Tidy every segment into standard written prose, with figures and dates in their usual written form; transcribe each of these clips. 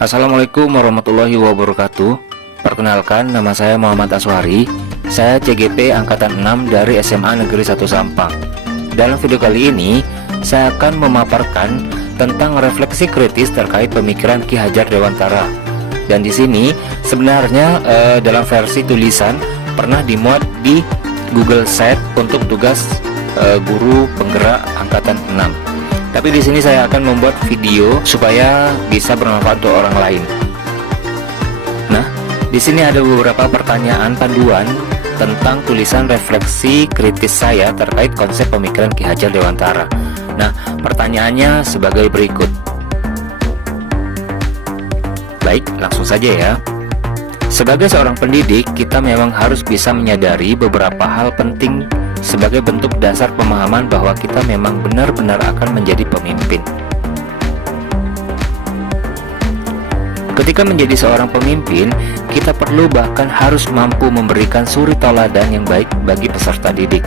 Assalamualaikum warahmatullahi wabarakatuh. Perkenalkan, nama saya Muhammad Aswari. Saya CGP Angkatan 6 dari SMA Negeri 1 Sampang. Dalam video kali ini, saya akan memaparkan tentang refleksi kritis terkait pemikiran Ki Hajar Dewantara. Dan di sini sebenarnya dalam versi tulisan pernah dimuat di Google Sheet untuk tugas guru penggerak Angkatan 6. Tapi di sini saya akan membuat video supaya bisa bermanfaat untuk orang lain. Nah, di sini ada beberapa pertanyaan panduan tentang tulisan refleksi kritis saya terkait konsep pemikiran Ki Hajar Dewantara. Nah, pertanyaannya sebagai berikut. Baik, langsung saja ya. Sebagai seorang pendidik, kita memang harus bisa menyadari beberapa hal penting sebagai bentuk dasar pemahaman bahwa kita memang benar-benar akan menjadi pemimpin. Ketika menjadi seorang pemimpin, kita perlu bahkan harus mampu memberikan suri tauladan yang baik bagi peserta didik.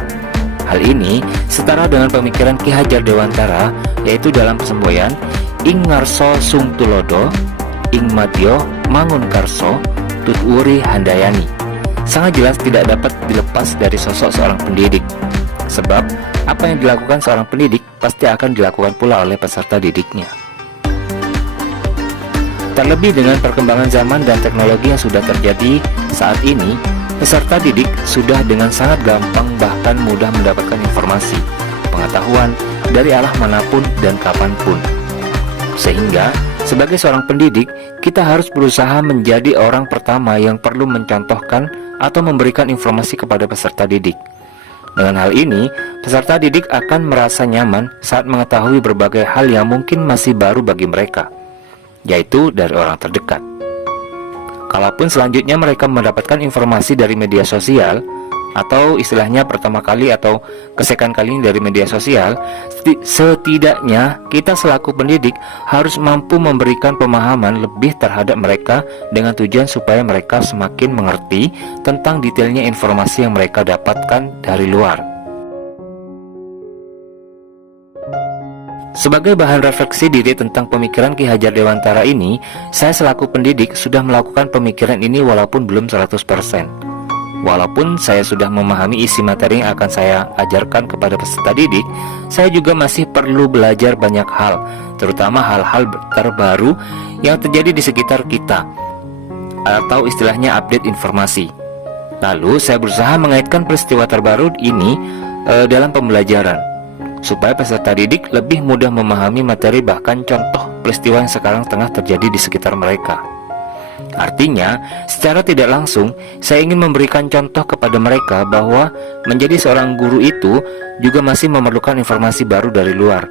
Hal ini setara dengan pemikiran Ki Hajar Dewantara, yaitu dalam semboyan ing ngarso sung tulodo, ing madyo mangun karso, tutwuri handayani. Sangat jelas tidak dapat dilepas dari sosok seorang pendidik. Sebab apa yang dilakukan seorang pendidik pasti akan dilakukan pula oleh peserta didiknya. Terlebih dengan perkembangan zaman dan teknologi yang sudah terjadi saat ini, peserta didik sudah dengan sangat gampang bahkan mudah mendapatkan informasi, pengetahuan dari arah manapun dan kapanpun. Sehingga sebagai seorang pendidik, kita harus berusaha menjadi orang pertama yang perlu mencontohkan atau memberikan informasi kepada peserta didik. Dengan hal ini, peserta didik akan merasa nyaman saat mengetahui berbagai hal yang mungkin masih baru bagi mereka, yaitu dari orang terdekat. Kalaupun selanjutnya mereka mendapatkan informasi dari media sosial, atau istilahnya pertama kali atau kesekian kali dari media sosial, setidaknya kita selaku pendidik harus mampu memberikan pemahaman lebih terhadap mereka dengan tujuan supaya mereka semakin mengerti tentang detailnya informasi yang mereka dapatkan dari luar. Sebagai bahan refleksi diri tentang pemikiran Ki Hajar Dewantara ini, saya selaku pendidik sudah melakukan pemikiran ini walaupun belum 100%. Walaupun saya sudah memahami isi materi yang akan saya ajarkan kepada peserta didik, saya juga masih perlu belajar banyak hal, terutama hal-hal terbaru yang terjadi di sekitar kita, atau istilahnya update informasi. Lalu saya berusaha mengaitkan peristiwa terbaru ini dalam pembelajaran, supaya peserta didik lebih mudah memahami materi bahkan contoh peristiwa yang sekarang tengah terjadi di sekitar mereka. Artinya, secara tidak langsung, saya ingin memberikan contoh kepada mereka bahwa menjadi seorang guru itu juga masih memerlukan informasi baru dari luar,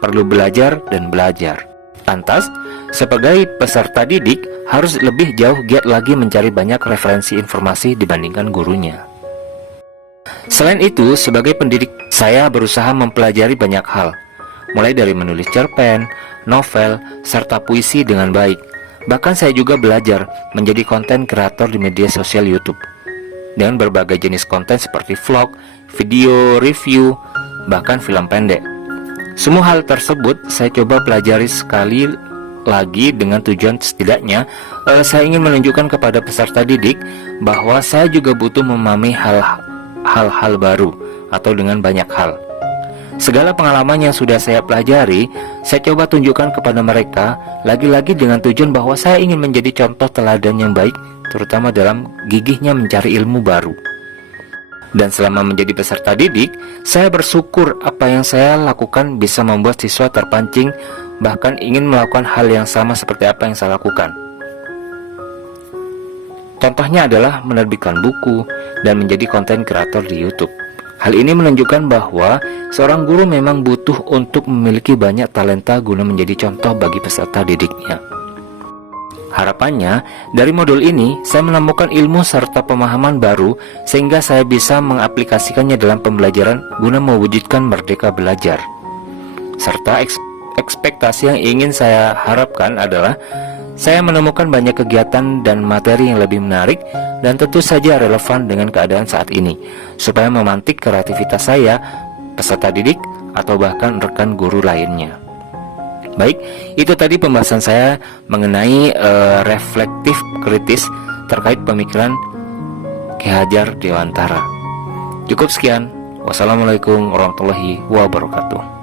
perlu belajar dan belajar. Lantas, sebagai peserta didik, harus lebih jauh giat lagi mencari banyak referensi informasi dibandingkan gurunya. Selain itu, sebagai pendidik, saya berusaha mempelajari banyak hal, mulai dari menulis cerpen, novel, serta puisi dengan baik. Bahkan saya juga belajar menjadi konten kreator di media sosial YouTube dengan berbagai jenis konten seperti vlog, video, review, bahkan film pendek. Semua hal tersebut saya coba pelajari sekali lagi dengan tujuan setidaknya saya ingin menunjukkan kepada peserta didik bahwa saya juga butuh memahami hal-hal baru atau dengan banyak hal. Segala pengalaman yang sudah saya pelajari, saya coba tunjukkan kepada mereka, lagi-lagi dengan tujuan bahwa saya ingin menjadi contoh teladan yang baik, terutama dalam gigihnya mencari ilmu baru. Dan selama menjadi peserta didik, saya bersyukur apa yang saya lakukan bisa membuat siswa terpancing, bahkan ingin melakukan hal yang sama seperti apa yang saya lakukan. Contohnya adalah menerbitkan buku dan menjadi konten kreator di YouTube. Hal ini menunjukkan bahwa seorang guru memang butuh untuk memiliki banyak talenta guna menjadi contoh bagi peserta didiknya. Harapannya, dari modul ini, saya menemukan ilmu serta pemahaman baru sehingga saya bisa mengaplikasikannya dalam pembelajaran guna mewujudkan merdeka belajar. Serta ekspektasi yang ingin saya harapkan adalah saya menemukan banyak kegiatan dan materi yang lebih menarik dan tentu saja relevan dengan keadaan saat ini, supaya memantik kreativitas saya, peserta didik, atau bahkan rekan guru lainnya. Baik, itu tadi pembahasan saya mengenai reflektif kritis terkait pemikiran Ki Hajar Dewantara. Cukup sekian. Wassalamualaikum warahmatullahi wabarakatuh.